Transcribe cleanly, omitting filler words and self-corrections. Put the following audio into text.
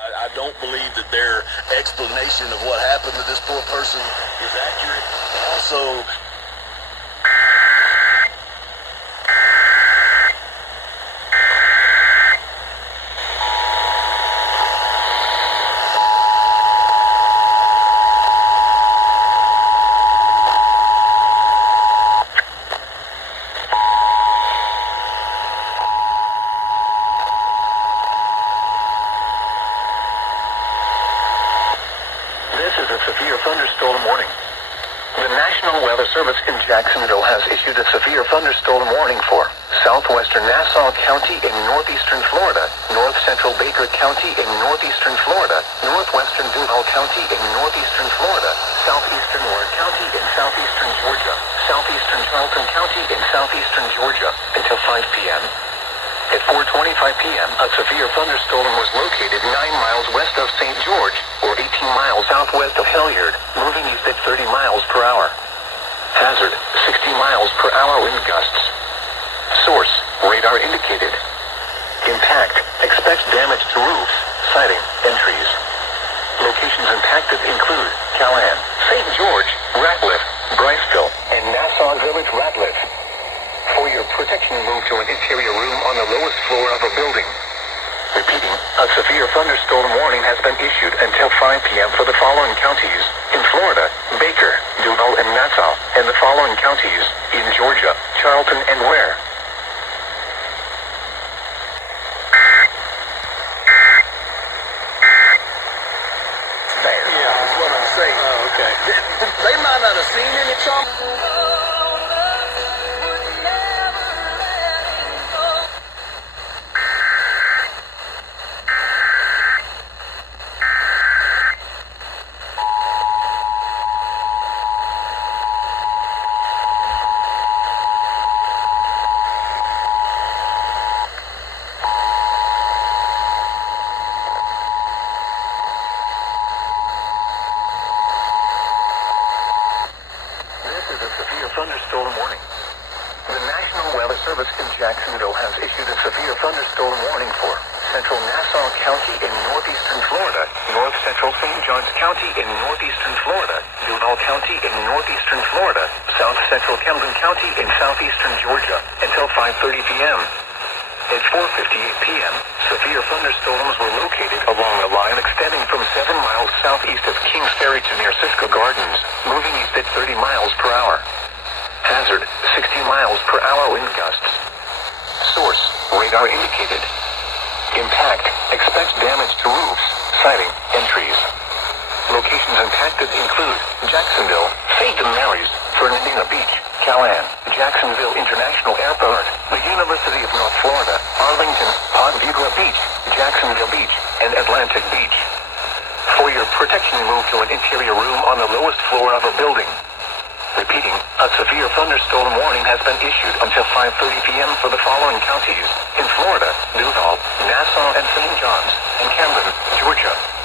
I don't believe that their explanation of what happened to this poor person is accurate. Also, severe thunderstorm warning. The National Weather Service in Jacksonville has issued a severe thunderstorm warning for southwestern Nassau County in northeastern Florida, north central Baker County in northeastern Florida, northwestern Duval County in northeastern Florida, southeastern Ward County in southeastern Georgia, southeastern Charlton County in southeastern Georgia until 5 p.m. At 4:25 p.m., a severe thunderstorm was located 9 miles west of St. George, or 18 miles southwest of Hilliard, moving east at 30 miles per hour. Hazard, 60 miles per hour wind gusts. Source, radar indicated. Impact, expect damage to roofs, siding, and trees. Locations impacted include Callahan, St. George, Ratliff, Bryceville, and Nassau Village, Ratliff. For your protection, move to an interior room on the lowest floor of a building. Repeating, a severe thunderstorm warning has been issued until 5 p.m. for the following counties in Florida: Baker, Duval, and Nassau, and the following counties in Georgia: Charlton and Ware. there. Yeah, that's what I'm saying. Oh, okay. They might not have seen any trouble. Thunderstorm warning. The National Weather Service in Jacksonville has issued a severe thunderstorm warning for central Nassau County in northeastern Florida, north central St. Johns County in northeastern Florida, Duval County in northeastern Florida, south central Camden County in southeastern Georgia until 5:30 p.m. At 4:58 p.m., severe thunderstorms were located along a line extending from 7 miles southeast of Kings Ferry to near Cisco Gardens, moving east at 30 miles per hour. Hazard, 60 miles per hour wind gusts. Source, radar indicated. Impact, expect damage to roofs, siding, and trees. Locations impacted include Jacksonville, St. Mary's, Fernandina Beach, Callahan, Jacksonville International Airport, the University of North Florida, Arlington, Ponte Vedra Beach, Jacksonville Beach, and Atlantic Beach. For your protection, move to an interior room on the lowest floor of a building. Repeating, a severe thunderstorm warning has been issued until 5:30 p.m. for the following counties in Florida: Duval, Nassau, and St. Johns, and Camden, Georgia.